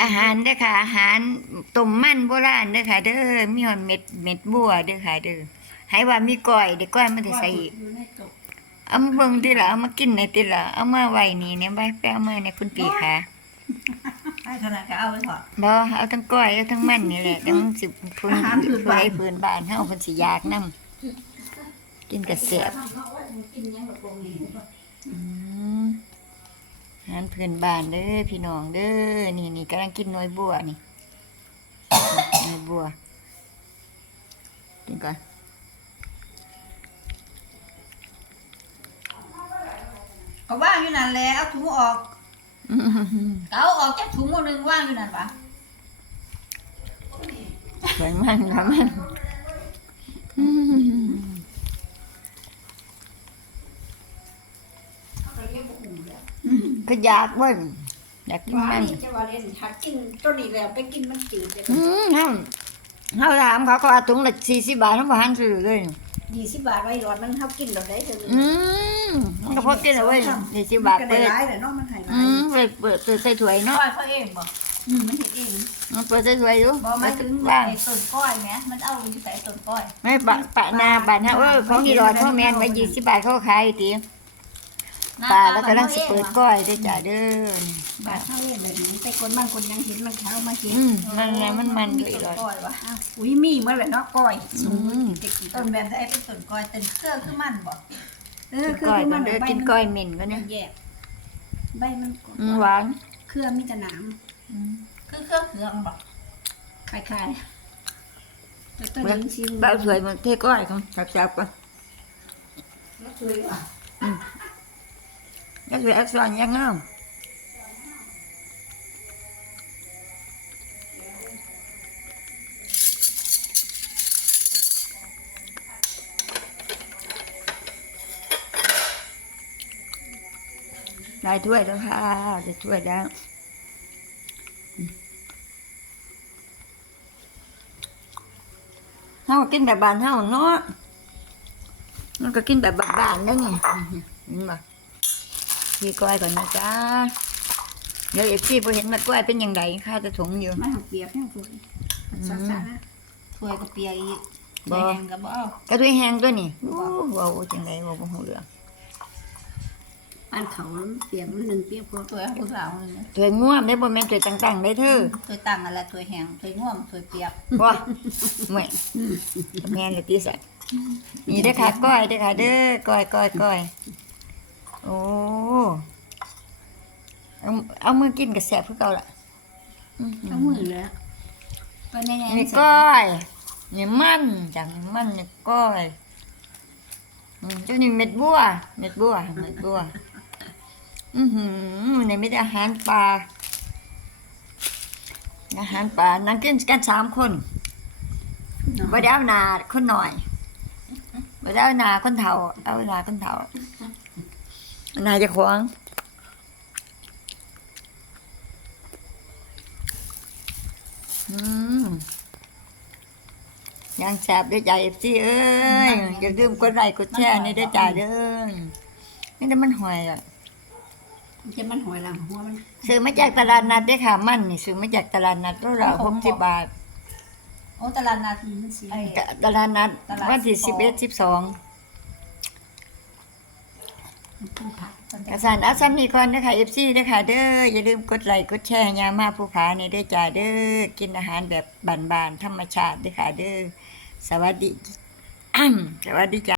อาหารเด้อค่ะ อาหารต้มมันโบราณเด้อค่ะ เด้อมีหอมเม็ดเม็ดบัวเด้อค่ะเด้อให้ว่ามีก้อยเด้อก้อยมันจะใส่อีกเอามาเบิ่งติล่ะเอามากินในอยติล่ะเอามาไว้นี่เนี่ยใบแป้งมาเนี่ยคุณปีค่ะให้เท่านั้นก็เอาไว้ก่อนบ่เอาทั้งก้อยเอาทั้งมันนี่แหละต้องสิพื้นอาหารพื้นบ้านไว้พื้นบ้านเฮาเพิ่นสิอยากนํกินกระเสียบอืม อาหารพื้นบ้านเด้อพี่น้องเด้อนี่นี่กำลังกินหน่วยบัวนี่หน่วยบัวกินก่อนก็ว่างอยู่นั่นแหละเอาถุงออกอื้อหือหือเอาออกจากถุงอันหนึงว่างอยู่นั่นปะสวยมากครับมันอื้อ หือก็อยากเว้ยอยากกินว่ามันนี่จะว่าเล่นหัดกินต้นนี้แล้วไปกินมันจืดเลยอืมเฮาเฮาถามเขาก็ว่าถุงละ40บาทเขาบ่หันซื้อเลย ยี่สิบบาทไว้หลอดมันเฮากินเราได้เท่านี้อืมมันก็พอกินเอาไว้20บาทก็เปิได้ดหลายเลยเนาะมันให้หลาอืยมเปิดเปิดเปิดใส่ถ้วยเนาะก้อยเขาเองบ่อืมมันเห็นเองมันเปิดใส่ถ้วยดูบ่มาถึงว่างไอ้ต้นก้อยแหมมันเอาอยู่ใส่ต้นก้อยไม่ปะปะนาบานเฮาเออของอีหลอดพ่อแม่นไว้20บาทเขาขายติ ปลาแล้วกำลังสิเปิดก้อยเด้อจ้าเด้อบาทเท่าเล่นแบบนี้แต่คนบางคนยังเห็นมันเท้ามาเห็นอืมมันไงมันมันด้วยอีหลอดก้อยวะอ้าวอุ้ยมีเมื่อไหร่เนาะก้อยอืมต้นแบบไอ้เป็นต้นก้อยต้นเครือคือมันบ่เออกินเครือก้อยคือกัมันนเด้อใบกินมันก้อยเหม็นก็มัเนี่ยนแยกใบมันอืมหวานเครือมีแต่หนามคือเครือเขืองบ่คล้ายๆแต่ต้นเบิ่งนี้ชิม bao sưởi mà thế có ai không sạp sạp coi สวย ว่ะ chắc là ớt xoan nhăn không Đây thui đó ha, để thui đó. Không, cái bài bàn không nó มันก็กินแบบบ้านๆได้ไงเห็นบ่ พี่ก้อยก่อนนะจ๊ะเดี๋ยวเอฟซีพอเห็นมาก้อยเป็นยังไงข้าจะถุงอยู่มันหักเปียกแห้งสวยสักๆนะถ้วยก็เปียกอีกบ่แห้งก็บ่เอากระด้วยแห้งตัวนี่โอ้ว้าวจังไงว้าวบ่ฮู้เรื่องอันเขามันเปียกมันหนึ่งเปียกพวกถ้วยเอาผู้สาวนึงถวยง่วมได้บ่แม่นถวยต่างๆได้เธอถ้วยตั้งอะไรถ้วยแห้งถ้วยง่วมถ้วยเปียกบ่แม่แม่นเลยติสัตว์นี่เด้อค่ะก้อยเด้อค่ะเด้อก้อยก้อยก้อย โอ้เอาเอามือกินกับแซ่บคือเก่าล่ะอื้อหือเอามือเลยไปในนี่ก้อยนี่มันจังมันนี่ก้อยอืมเจ้านี่เม็ดบัวเม็ดบัวเม็ดบัว อือหือนี่ไม่ได้อาหารปลาอาหารปลานั่งกินกันสามคนบ่ได้เอาหนาคนหน่อยบ่ได้เอาหนาคนเฒ่า เอาหนาคนเฒ่าเอาห นาเจะขวางอืมยังแสบด้วยใจเอฟซีเอ้ยอย่าลืมกดไลค์กดแชร์ในด้วยจ่าเด้อนี่แต่มันหอยอะจะมันหอยหลังหัวมันซื้อมาจากตลาดนัดได้อค่ะมันนี่ซื้อมาจากตลาดนัดตัวละหกสิบบาทโอ้ตลาดนาทีมันสีตตลาดนัดตลาดวันที่สิสิบบหเอ็กดสิบสอง มันผักระสานอาซัมนี่ก่อนนะคะเอฟซีนะคะเด้ออย่าลืมกดไลค์กดแชร์ยามาผู้ผาในด้อจ่าเด้อกินอาหารแบบบานๆธรรมชาติด้วยค่ะเด้อสวัสดีสวัสดีจ้า